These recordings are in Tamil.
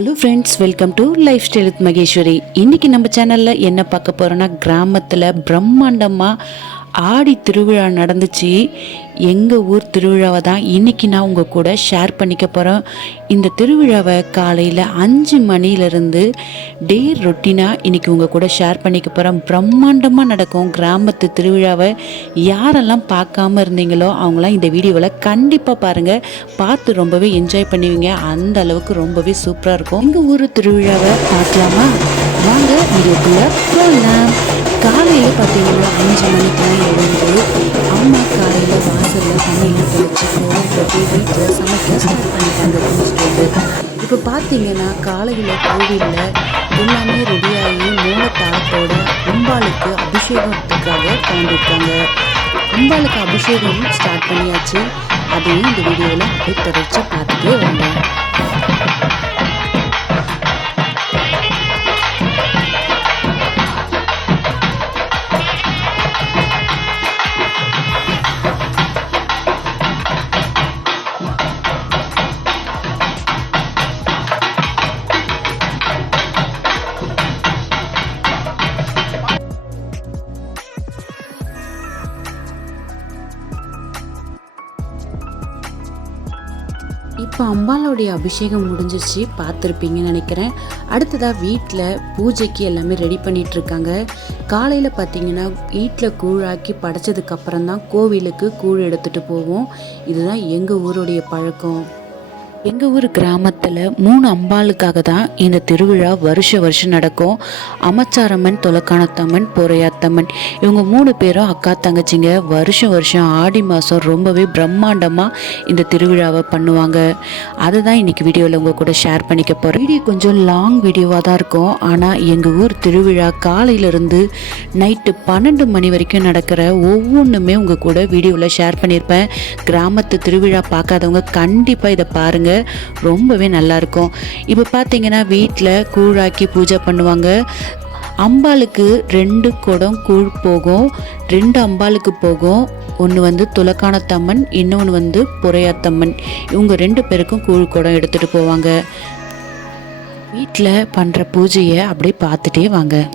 Hello friends, welcome to life style with Maheswari. இன்றைக்கி நம்ம சேனலில் என்ன பார்க்க போகிறோன்னா, கிராமத்தில் பிரம்மாண்டமாக ஆடி திருவிழா நடந்துச்சு. எங்கள் ஊர் திருவிழாவை தான் இன்றைக்கி நான் உங்கள் கூட ஷேர் பண்ணிக்க போகிறேன். இந்த திருவிழாவை காலையில் 5 மணிலேருந்து டே ரொட்டீனாக இன்றைக்கி உங்கள் கூட ஷேர் பண்ணிக்க போகிறேன். பிரம்மாண்டமாக நடக்கும் கிராமத்து திருவிழாவை. யாரெல்லாம் பார்க்காம இருந்தீங்களோ அவங்களாம் இந்த வீடியோவில் கண்டிப்பாக பாருங்கள். பார்த்து ரொம்பவே என்ஜாய் பண்ணுவீங்க. அந்த அளவுக்கு ரொம்பவே சூப்பராக இருக்கும். எங்கள் ஊர் திருவிழாவை பார்க்கலாமா? வாங்க வீடியோக்குள்ளே போகலாம். காலையில் பார்த்தீங்கன்னா 5 மணிக்கெலாம் எழுந்து அம்மா காலையில் வாசலில் தண்ணியில் தெளிச்சு கோலம் போட்டு வீட்டில் சமைக்க ஸ்டார்ட் பண்ணிட்டாங்க. குளிச்சுட்டு இப்போ பார்த்தீங்கன்னா காலையில் கோவிலில் எல்லாமே ரெடியாகி மூலத்தாளத்தோட அம்பாளுக்கு அபிஷேகத்துக்காக கிளம்பிருக்காங்க. அம்பாளுக்கு அபிஷேகம் ஸ்டார்ட் பண்ணியாச்சு. அதையும் இந்த வீடியோவில் அப்படியே தொடர்ச்சி பார்த்துட்டே வாங்க. இப்போ அம்பாலோடைய அபிஷேகம் முடிஞ்சிருச்சு, பார்த்துருப்பீங்கன்னு நினைக்கிறேன். அடுத்ததாக வீட்டில் பூஜைக்கு எல்லாமே ரெடி பண்ணிகிட்ருக்காங்க. காலையில் பார்த்தீங்கன்னா வீட்டில் கூழாக்கி படைச்சதுக்கப்புறம் தான் கோவிலுக்கு கூழ் எடுத்துகிட்டு போவோம். இதுதான் எங்கள் ஊருடைய பழக்கம். எங்கள் ஊர் கிராமத்தில் 3 அம்பாளுக்காக தான் இந்த திருவிழா வருஷம் நடக்கும். அமைச்சாரம்மன், தொலக்கானத்தம்மன், பொறையாத்தம்மன், இவங்க 3 பேரும் அக்கா தங்கச்சிங்க. வருஷம் ஆடி மாதம் ரொம்பவே பிரம்மாண்டமாக இந்த திருவிழாவை பண்ணுவாங்க. அதை தான் இன்றைக்கி வீடியோவில் உங்கள் கூட ஷேர் பண்ணிக்க போகிறேன். வீடியோ கொஞ்சம் லாங் வீடியோவாக தான் இருக்கும். ஆனால் எங்கள் ஊர் திருவிழா காலையிலேருந்து நைட்டு 12 மணி வரைக்கும் நடக்கிற ஒவ்வொன்றுமே உங்கள் கூட வீடியோவில் ஷேர் பண்ணியிருப்பேன். கிராமத்து திருவிழா பார்க்காதவங்க கண்டிப்பாக இதை பாருங்கள், ரொம்பவே நல்லாயிருக்கும். இப்போ பார்த்தீங்கன்னா வீட்டில் கூழாக்கி பூஜை பண்ணுவாங்க. அம்பாளுக்கு 2 குடம் கூழ் போகும். 2 அம்பாளுக்கு போகும். ஒன்று வந்து துலக்கானத்தம்மன், இன்னொன்று வந்து பொறையாத்தம்மன். இவங்க 2 பேருக்கும் கூழ் குடம் எடுத்துகிட்டு போவாங்க. வீட்டில் பண்ணுற பூஜையை அப்படியே பார்த்துட்டே வாங்க.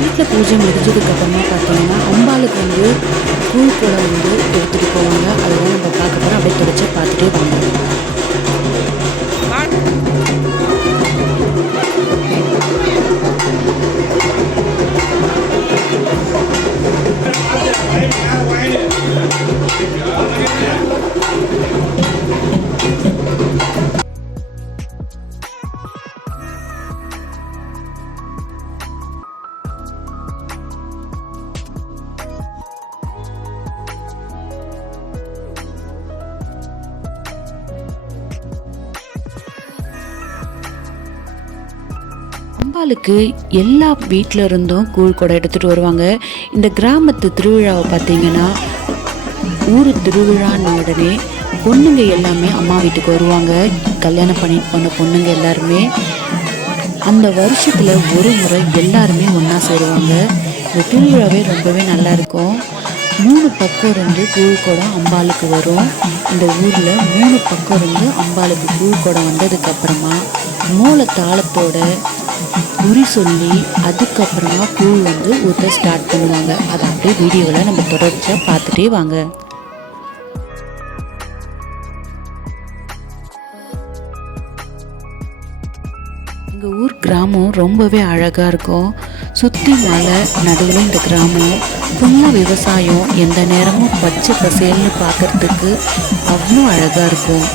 வீட்டில் பூஜை முடிஞ்சதுக்கப்புறமா பார்த்தீங்கன்னா அம்பாளுக்கு வந்து கூழ் குடம் வந்து எடுத்துகிட்டு போவாங்க. அதெல்லாம் நம்ம பார்க்க போகிறோம். அப்படியே தொடச்சி பார்த்துட்டே வாங்க. அம்பாளுக்கு எல்லா வீட்டில் இருந்தும் கூழ் குடம் எடுத்துகிட்டு வருவாங்க. இந்த கிராமத்து திருவிழாவை பார்த்தீங்கன்னா ஊர் திருவிழான்னு உடனே பொண்ணுங்க எல்லாமே அம்மா வீட்டுக்கு வருவாங்க. கல்யாணம் பண்ணிட்டு போன பொண்ணுங்க எல்லாருமே அந்த வருஷத்தில் ஒரு முறை எல்லாருமே ஒன்றா சேருவாங்க. இந்த திருவிழாவே ரொம்பவே நல்லாயிருக்கும். 3 பக்கம் இருந்து கூழ் குடம் அம்பாளுக்கு வரும். இந்த ஊரில் 3 பக்கம் இருந்து அம்பாளுக்கு கூழ் குடம் வந்ததுக்கப்புறமா மூல தாளத்தோட குறி சொல்லி அதுக்கப்புறமா கூழ் ஊற்ற ஸ்டார்ட் பண்ணுவாங்க. அதை அப்படியே வீடியோவில் நம்ம தொடர்ச்சியாக பார்த்துட்டே வாங்க. எங்கள் ஊர் கிராமம் ரொம்பவே அழகாக இருக்கும். சுற்றி மலை நடுவில் இந்த கிராமம் ஃபுல்லாக விவசாயம், எந்த நேரமும் பச்சை பசேல்னு பார்க்குறதுக்கு அவ்வளோ அழகாக இருக்கும்.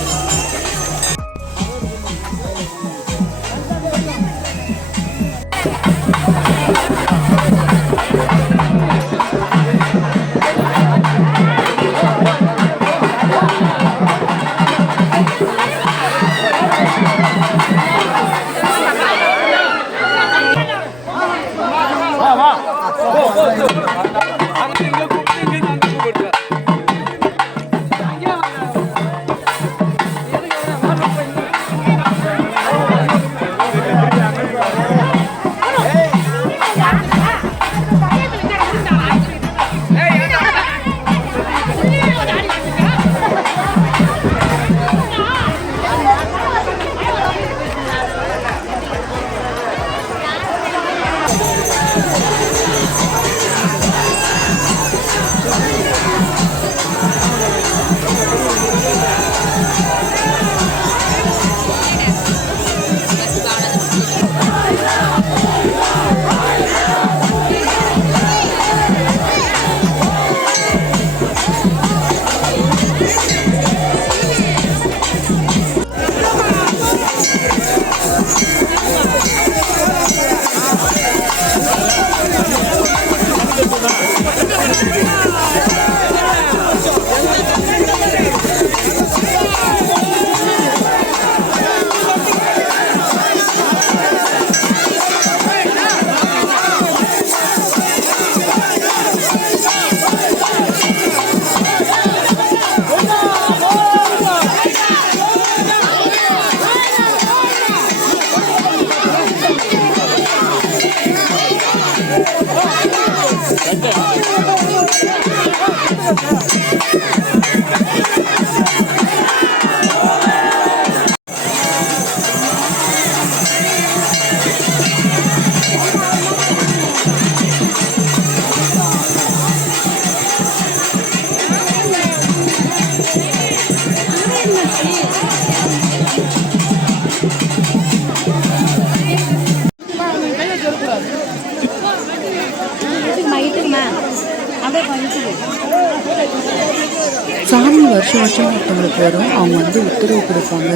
சாமி வருஷம் ஒருத்தவங்களுக்கு வரும். அவங்க உத்தரவு கொடுப்பாங்க.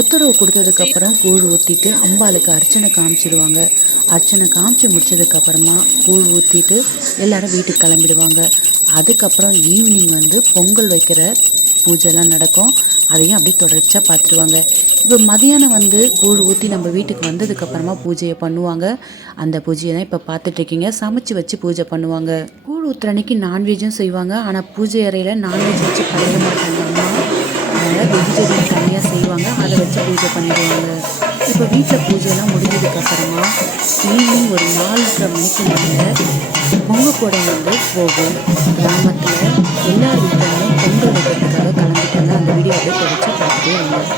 உத்தரவு கொடுத்ததுக்கப்புறம் கூழ் ஊற்றிட்டு அம்பாளுக்கு அர்ச்சனை காமிச்சிடுவாங்க. அர்ச்சனை காமிச்சு முடிச்சதுக்கப்புறமா கூழ் ஊற்றிட்டு எல்லாரும் வீட்டுக்கு கிளம்பிடுவாங்க. அதுக்கப்புறம் ஈவினிங் பொங்கல் வைக்கிற பூஜைலாம் நடக்கும். அதையும் அப்படியே தொடர்ச்சியாக பார்த்துருவாங்க. இப்போ மதியானம் கூழ் ஊற்றி நம்ம வீட்டுக்கு வந்ததுக்கப்புறமா பூஜையை பண்ணுவாங்க. அந்த பூஜையை தான் இப்போ பார்த்துட்ருக்கீங்க. சமைச்சு வச்சு பூஜை பண்ணுவாங்க. கூழ் ஊற்றுற அன்னைக்கு நான்வெஜ்ஜும் செய்வாங்க. ஆனால் பூஜை அறையில் நான்வெஜ் வச்சு பழைய மாட்டாங்க அம்மா. அதனால் வெஜிடேரியன் தனியாக செய்வாங்க. அதை வச்சு பூஜை பண்ணிடுவாங்க. இப்போ வீட்டில் பூஜைலாம் முடிஞ்சதுக்கப்புறமா ஈவினிங் ஒரு 4:30 மணிக்கு மேலே பொங்கல் கூடம் போகும். கிராமத்தில் எல்லா வீட்டிலும் பொங்கல் வைக்கிறதுக்காக கலந்துட்டாங்க. அந்த வீடியோ அப்படியே தொடர்ச்சி பார்த்துட்டே வந்தாங்க.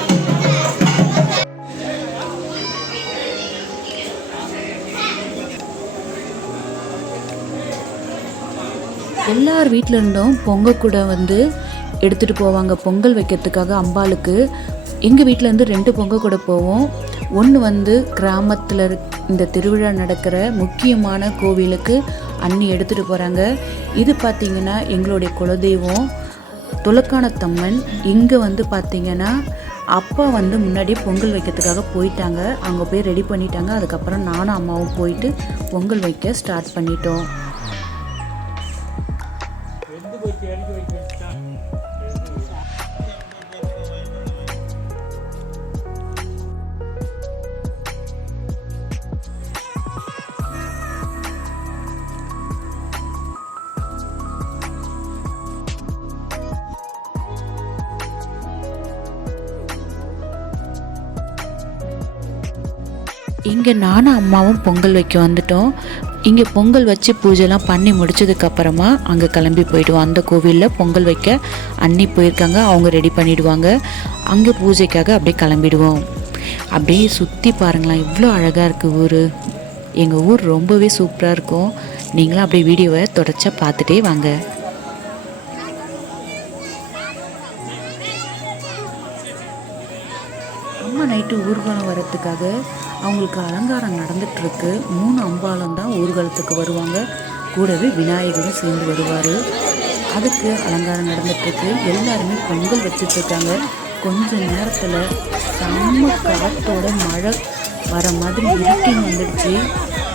எல்லார் வீட்டில் இருந்தும் பொங்கல் கூட எடுத்துகிட்டு போவாங்க பொங்கல் வைக்கிறதுக்காக அம்பாளுக்கு. எங்கள் வீட்டிலேருந்து 2 பொங்கல் கூட போவோம். ஒன்று கிராமத்தில் இந்த திருவிழா நடக்கிற முக்கியமான கோவிலுக்கு அண்ணி எடுத்துகிட்டு போகிறாங்க. இது பார்த்திங்கன்னா எங்களுடைய குலதெய்வம் துலக்கானத்தம்மன். இங்கே பார்த்திங்கன்னா அப்பா முன்னாடியே பொங்கல் வைக்கிறதுக்காக போயிட்டாங்க. அங்கே போய் ரெடி பண்ணிட்டாங்க. அதுக்கப்புறம் நானும் அம்மாவும் போயிட்டு பொங்கல் வைக்க ஸ்டார்ட் பண்ணிட்டோம். இங்கே நானும் அம்மாவும் பொங்கல் வைக்க வந்துட்டோம். இங்கே பொங்கல் வச்சு பூஜைலாம் பண்ணி முடிச்சதுக்கப்புறமா அங்கே கிளம்பி போயிடுவோம். அந்த கோவிலில் பொங்கல் வைக்க அண்ணி போயிருக்காங்க, அவங்க ரெடி பண்ணிவிடுவாங்க. அங்கே பூஜைக்காக அப்படியே கிளம்பிடுவோம். அப்படியே சுற்றி பாருங்களேன், இவ்வளோ அழகாக இருக்குது ஊர். எங்கள் ஊர் ரொம்பவே சூப்பராக இருக்கும். நீங்களும் அப்படியே வீடியோவை தொடர்ச்சியாக பார்த்துட்டே வாங்க. அம்மா நைட்டு ஊர்வலம் வர்றதுக்காக அவங்களுக்கு அலங்காரம் நடந்துகிட்ருக்கு. 3 அம்பாலம் தான் ஊர்வலத்துக்கு வருவாங்க. கூடவே விநாயகரும் சேர்ந்து வருவார். அதுக்கு அலங்காரம் நடந்துகிட்ருக்கு. எல்லாருமே பொங்கல் வச்சிட்ருக்காங்க. கொஞ்ச நேரத்தில் செம்ம காற்றோட மழை வர மாதிரி இருட்டின்னு வந்துடுச்சு.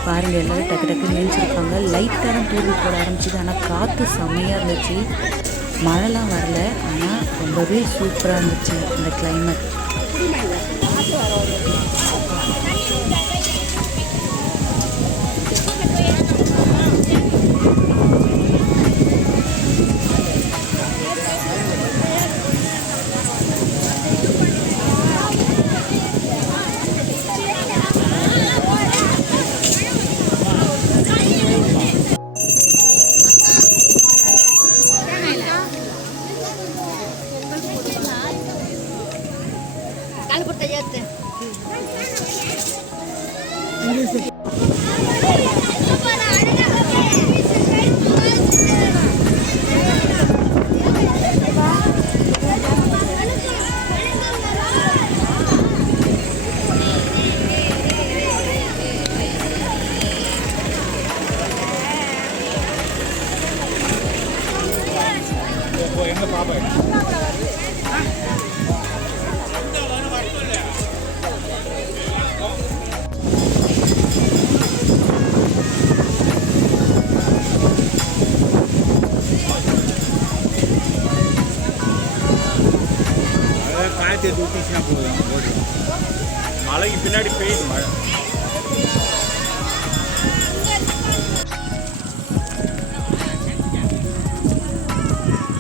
பாருங்கள், எல்லோரும் டக்கு டக்குன்னு எழுந்திருப்பாங்க. லைட்டாக தான் தூவி போட ஆரம்பிச்சிது. ஆனால் காற்று செம்மையாக இருந்துச்சு. மழைலாம் வரல, ஆனால் ரொம்பவே சூப்பராக இருந்துச்சு அந்த கிளைமேட். மழைக்கு பின்னாடி பெய்யுது மழை.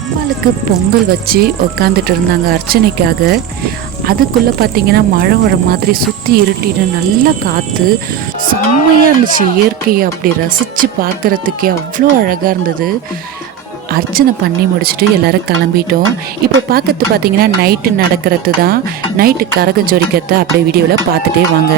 அம்மாளுக்கு பொங்கல் வச்சு உக்காந்துட்டு இருந்தாங்க அர்ச்சனைக்காக. அதுக்குள்ளே பார்த்தீங்கன்னா மழை வர மாதிரி சுற்றி இருட்டிட்டு நல்லா காற்று செம்மையாக இருந்துச்சு. இயற்கையை அப்படி ரசித்து பார்க்குறதுக்கே அவ்வளோ அழகாக இருந்தது. அர்ச்சனை பண்ணி முடிச்சுட்டு எல்லோரும் கிளம்பிட்டோம். இப்போ பார்க்கறது பார்த்தீங்கன்னா நைட்டு நடக்கிறது தான். நைட்டு கரகம் ஜொரிக்கிறத அப்படியே வீடியோவில் பார்த்துட்டே வாங்க.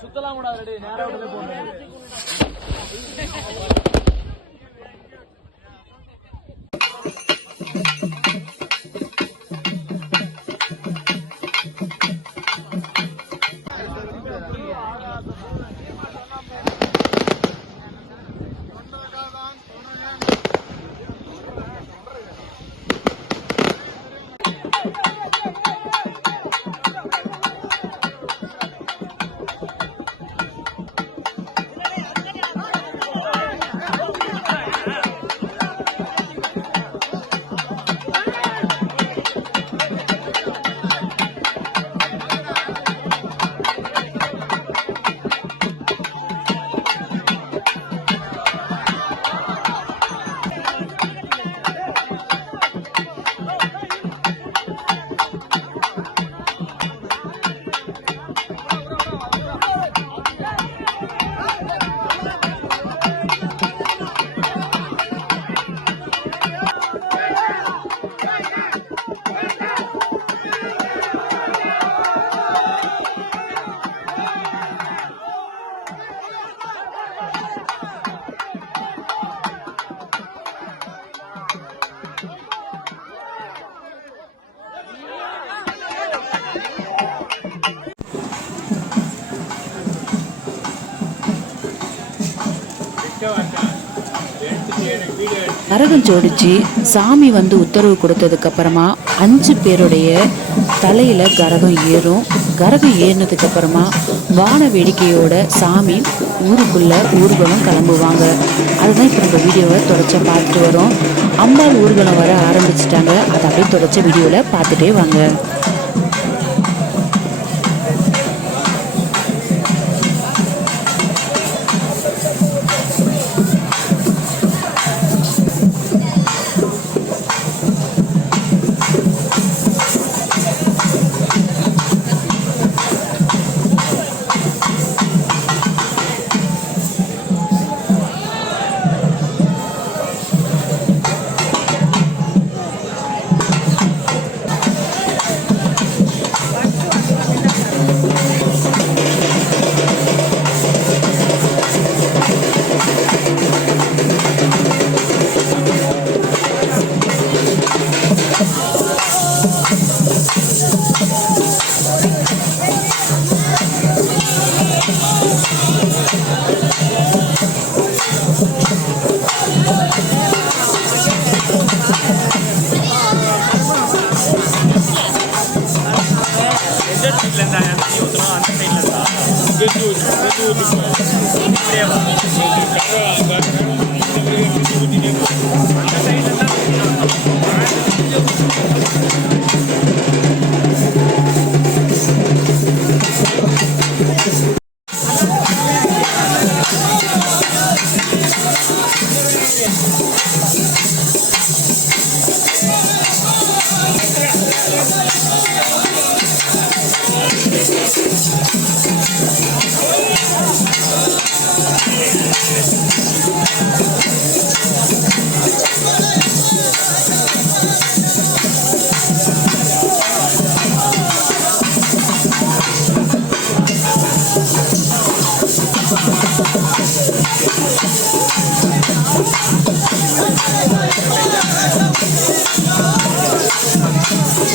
சுத்தலாம் கூடாது, நேரம் போகணும். கரகம் ஜோடிச்சு சாமி வந்து உத்தரவு கொடுத்ததுக்கு அப்புறமா 5 பேருடைய தலையில கரகம் ஏறும். கரகம் ஏறினதுக்கு அப்புறமா வான வேடிக்கையோட சாமி ஊருக்குள்ள ஊர்வலம் கிளம்புவாங்க. அதுதான் இப்போ நம்ம வீடியோவை தொடர்ச்சியா பார்த்துட்டு வரோம். அம்பாள் ஊர்வலம் வர ஆரம்பிச்சிட்டாங்க. அதை அப்படியே தொடர்ச்ச வீடியோல பார்த்துட்டே வாங்க.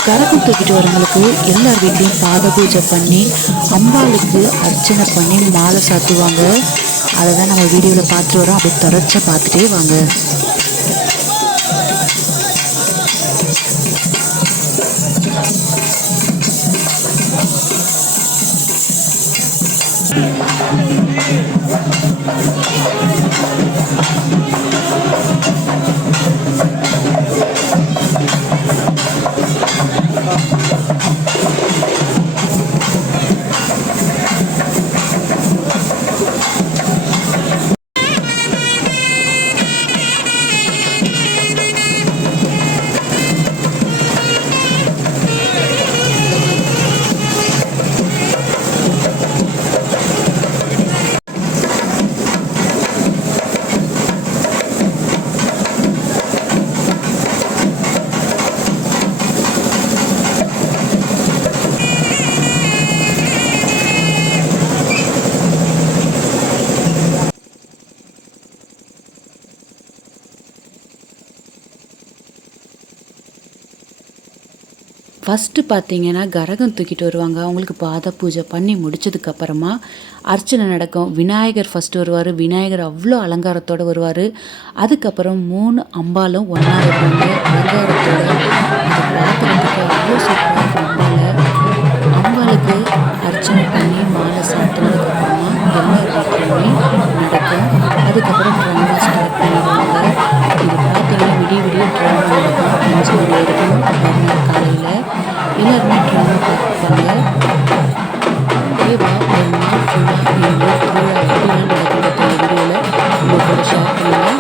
கரகம் தூக்கிட்டு வரவங்களுக்கு எல்லார் வீட்லேயும் பாத பூஜை பண்ணி அம்பாளுக்கு அர்ச்சனை பண்ணி மாலை சாத்துவாங்க. அதை தான் நம்ம வீடியோவில் பார்த்துட்டு வரோம். அப்படி தொடர்ச்சியாக பார்த்துட்டே வாங்க. ஃபஸ்ட்டு பார்த்தீங்கன்னா கரகம் தூக்கிட்டு வருவாங்க. அவங்களுக்கு பாத பூஜை பண்ணி முடிச்சதுக்கப்புறமா அர்ச்சனை நடக்கும். விநாயகர் ஃபஸ்ட்டு வருவார். விநாயகர் அவ்வளோ அலங்காரத்தோடு வருவார். அதுக்கப்புறம் 3 அம்பாலும் ஒன்றா இருப்பாங்க அலங்காரத்தோடு. அதை பார்க்குறதுக்கு அவ்வளோ சூப்பராக இருக்கும். அம்பாளுக்கு அர்ச்சனை பண்ணி மாலை சாப்பிட்டதுக்கப்புறமா எல்லார் வீட்லையுமே நடக்கும். அதுக்கப்புறம் ட்ராமா ஸ்டார்ட் பண்ணிடுவாங்க. இது பார்த்தீங்கன்னா விடிய ட்ராமா நடக்கும். 5 மணி வரைக்கும் மறுநாள் காலையில் எல்லாருமே ட்ராமா பார்த்துப்பாங்க. தேவா ஒரு நாள் ஃபுல்லாக எங்கள் திருவிழா எப்படிலாம் நடக்குது வீடியோவில் உங்கள் கூட ஷேர் பண்ணுங்கள்.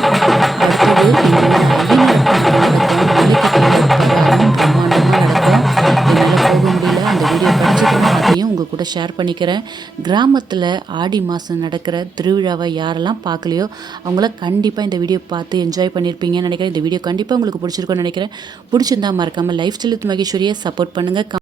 அடுத்தது எங்களோட ஐயனார் நடக்கும். மலைக்கு பிரகாரம் பிரம்மாண்டமாக நடக்கும். என்னால் போக முடியல. அந்த வீடியோ படிச்சுக்கணும். அதையும் உங்கள் கூட ஷேர் பண்ணிக்கிறேன். கிராமத்தில் ஆடி மாதம் நடக்கிற திருவிழாவை யாரெல்லாம் பார்க்கலையோ அவங்களாம் கண்டிப்பாக இந்த வீடியோ பார்த்து என்ஜாய் பண்ணியிருப்பீங்கன்னு நினைக்கிறேன். இந்த வீடியோ கண்டிப்பாக உங்களுக்கு பிடிச்சிருக்கும்னு நினைக்கிறேன். பிடிச்சிருந்தா மறக்காமல் லைஃப் ஸ்டைல் வித் மகேஸ்வரியை சப்போர்ட் பண்ணுங்கள்.